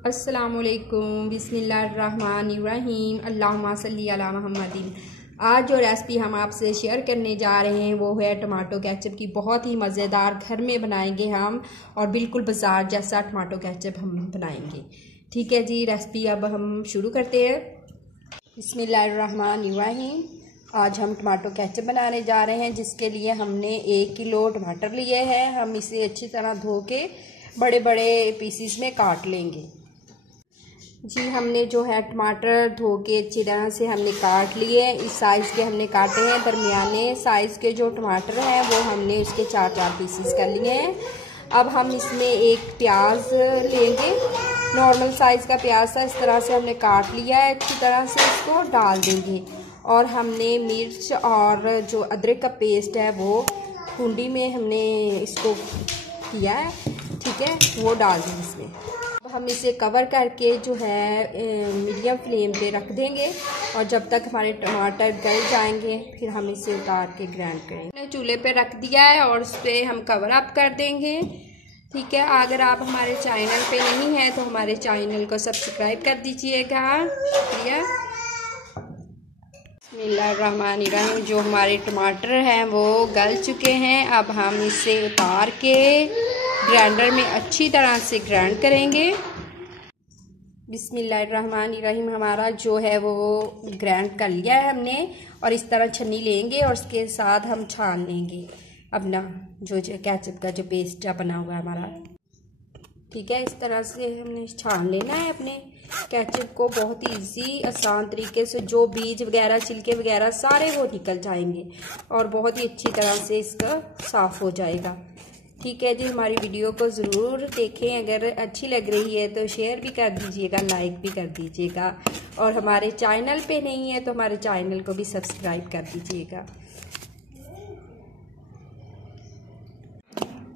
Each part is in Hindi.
अस्सलामुअलैकुम बिस्मिल्लाहिर्रहमानिर्रहीम अल्लाहुम्मा सल्ली अला मुहम्मदिन। आज जो रेसिपी हम आपसे शेयर करने जा रहे हैं वो है टमाटो केचप की। बहुत ही मज़ेदार घर में बनाएंगे हम और बिल्कुल बाजार जैसा टमाटो केचप हम बनाएंगे। ठीक है जी, रेसिपी अब हम शुरू करते हैं। बिस्मिल्लाहिर्रहमानिर्रहीम। आज हम टमाटो केचप बनाने जा रहे हैं, जिसके लिए हमने 1 किलो टमाटर लिए हैं। हम इसे अच्छी तरह धो के बड़े बड़े पीसीस में काट लेंगे। जी, हमने जो है टमाटर धो के अच्छी तरह से हमने काट लिए। इस साइज़ के हमने काटे हैं। दरमियाने साइज़ के जो टमाटर हैं वो हमने उसके 4-4 पीसीस कर लिए हैं। अब हम इसमें एक प्याज लेंगे, नॉर्मल साइज़ का प्याज था, इस तरह से हमने काट लिया है। अच्छी तरह से इसको डाल देंगे। और हमने मिर्च और जो अदरक का पेस्ट है वो कुंडी में हमने इसको किया है, ठीक है, वो डाल देंगे इसमें। हम इसे कवर करके जो है मीडियम फ्लेम पे रख देंगे और जब तक हमारे टमाटर गल जाएंगे फिर हम इसे उतार के ग्राइंड करेंगे। हमने चूल्हे पे रख दिया है और उस पर हम कवर अप कर देंगे। ठीक है, अगर आप हमारे चैनल पे नहीं हैं तो हमारे चैनल को सब्सक्राइब कर दीजिएगा। शुक्रिया। बिस्मिल्लाहिर्रहमानिर्रहीम। जो हमारे टमाटर हैं वो गल चुके हैं। अब हम इसे उतार के ग्राइंडर में अच्छी तरह से ग्राइंड करेंगे। बिस्मिल्लाहिर्रहमानिर्रहीम। हमारा जो है वो ग्राइंड कर लिया है हमने और इस तरह छन्नी लेंगे और उसके साथ हम छान लेंगे अपना जो केचप का जो पेस्ट बना हुआ है हमारा। ठीक है, इस तरह से हमने छान लेना है अपने केचप को। बहुत ही इजी आसान तरीके से जो बीज वगैरह छिलके वगैरह सारे वो निकल जाएंगे और बहुत ही अच्छी तरह से इसका साफ़ हो जाएगा। ठीक है जी, हमारी वीडियो को ज़रूर देखें। अगर अच्छी लग रही है तो शेयर भी कर दीजिएगा, लाइक भी कर दीजिएगा और हमारे चैनल पे नहीं है तो हमारे चैनल को भी सब्सक्राइब कर दीजिएगा।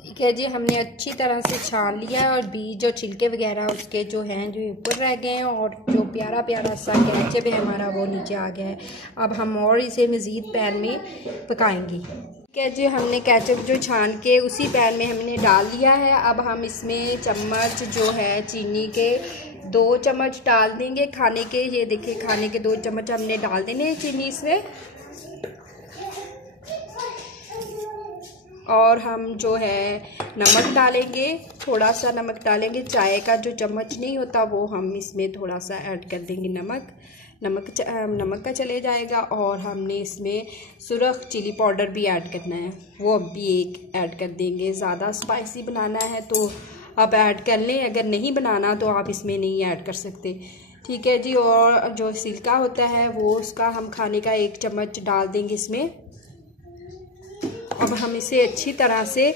ठीक है जी, हमने अच्छी तरह से छान लिया है और बीज और छिलके वगैरह उसके जो हैं जो ऊपर रह गए हैं और जो प्यारा प्यारा सा केचप है हमारा वो नीचे आ गया है। अब हम और इसे मज़ीद पैन में पकाएंगे। ठीक है जी, हमने केचप जो छान के उसी पैन में हमने डाल दिया है। अब हम इसमें चम्मच जो है चीनी के 2 चम्मच डाल देंगे खाने के। ये देखिए, खाने के 2 चम्मच हमने डाल देने हैं चीनी इसमें। और हम जो है नमक डालेंगे, थोड़ा सा नमक डालेंगे। चाय का जो चम्मच नहीं होता वो हम इसमें थोड़ा सा ऐड कर देंगे। नमक का चले जाएगा। और हमने इसमें सुरख चिली पाउडर भी ऐड करना है, वो अब भी एक ऐड कर देंगे। ज़्यादा स्पाइसी बनाना है तो आप ऐड कर लें, अगर नहीं बनाना तो आप इसमें नहीं ऐड कर सकते। ठीक है जी, और जो सिरका होता है वो उसका हम खाने का 1 चम्मच डाल देंगे इसमें। अब हम इसे अच्छी तरह से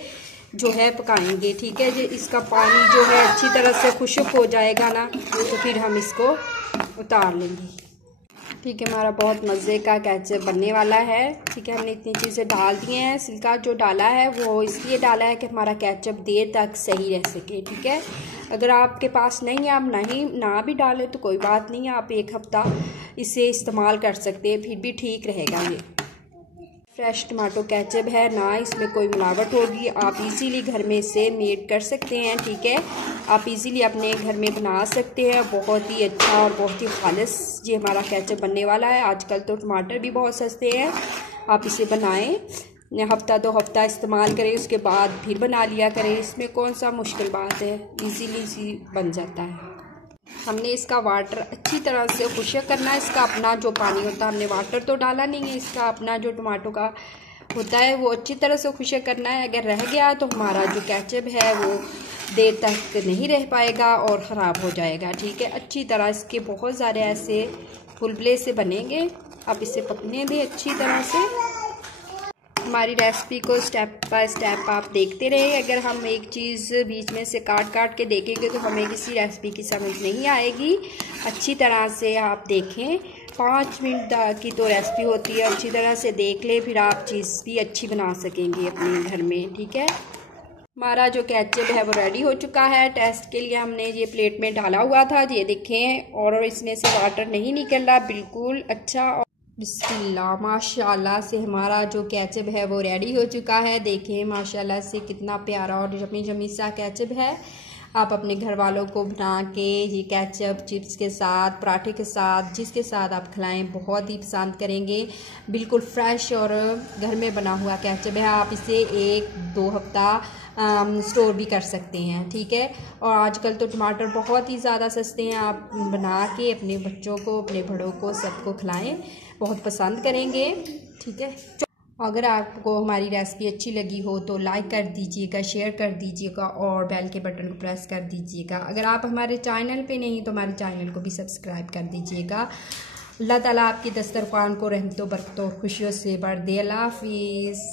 जो है पकाएंगे। ठीक है जी, इसका पानी जो है अच्छी तरह से खुश्क हो जाएगा ना तो फिर हम इसको उतार लेंगे। ठीक है, हमारा बहुत मज़े का केचप बनने वाला है। ठीक है, हमने इतनी चीज़ें डाल दी हैं। सिरका जो डाला है वो इसलिए डाला है कि हमारा केचप देर तक सही रह सके। ठीक है, अगर आपके पास नहीं है, आप ना भी डालें तो कोई बात नहीं है, आप 1 हफ़्ता इसे इस्तेमाल कर सकते हैं, फिर भी ठीक रहेगा। ये फ्रेश टमाटो केचप है ना, इसमें कोई मिलावट होगी। आप इजीली घर में इसे मेड कर सकते हैं। ठीक है, आप इजीली अपने घर में बना सकते हैं। बहुत ही अच्छा और बहुत ही खालिस ये हमारा केचप बनने वाला है। आजकल तो टमाटर भी बहुत सस्ते हैं, आप इसे बनाएं, 1-2 हफ्ता इस्तेमाल करें, उसके बाद फिर बना लिया करें। इसमें कौन सा मुश्किल बात है, इजीली बन जाता है। हमने इसका वाटर अच्छी तरह से खुश्क करना है। इसका अपना जो पानी होता है, हमने वाटर तो डाला नहीं है, इसका अपना जो टमाटो का होता है वो अच्छी तरह से खुश्क करना है। अगर रह गया तो हमारा जो केचप है वो देर तक नहीं रह पाएगा और ख़राब हो जाएगा। ठीक है, अच्छी तरह इसके बहुत ज़्यादा ऐसे फुलबले से बनेंगे। आप इसे पकने दें अच्छी तरह से। हमारी रेसिपी को स्टेप बाय स्टेप आप देखते रहे। अगर हम एक चीज़ बीच में से काट के देखेंगे तो हमें किसी रेसिपी की समझ नहीं आएगी। अच्छी तरह से आप देखें, 5 मिनट की तो रेसिपी होती है, अच्छी तरह से देख लें, फिर आप चीज़ भी अच्छी बना सकेंगे अपने घर में। ठीक है, हमारा जो केचप है वो रेडी हो चुका है। टेस्ट के लिए हमने ये प्लेट में डाला हुआ था, ये देखें, और इसमें से वाटर नहीं निकल रहा, बिल्कुल अच्छा। बिस्मिल्लाह, माशाल्लाह से हमारा जो केचप है वो रेडी हो चुका है। देखें माशाल्लाह से कितना प्यारा और यम्मी यम्मी सा केचप है। आप अपने घर वालों को बना के ये केचप चिप्स के साथ, पराठे के साथ, जिसके साथ आप खिलाएं बहुत ही पसंद करेंगे। बिल्कुल फ्रेश और घर में बना हुआ केचप है। आप इसे 1-2 हफ्ता स्टोर भी कर सकते हैं, ठीक है। और आजकल तो टमाटर बहुत ही ज़्यादा सस्ते हैं। आप बना के अपने बच्चों को, अपने बड़ों को, सबको खिलाएं, बहुत पसंद करेंगे, ठीक है। अगर आपको हमारी रेसिपी अच्छी लगी हो तो लाइक कर दीजिएगा, शेयर कर दीजिएगा और बेल के बटन को प्रेस कर दीजिएगा। अगर आप हमारे चैनल पे नहीं तो हमारे चैनल को भी सब्सक्राइब कर दीजिएगा। अल्लाह ताला आपकी दस्तरखान को रहमतों, बरकतों और खुशियों से भर दे। अल्लाह हाफिज़।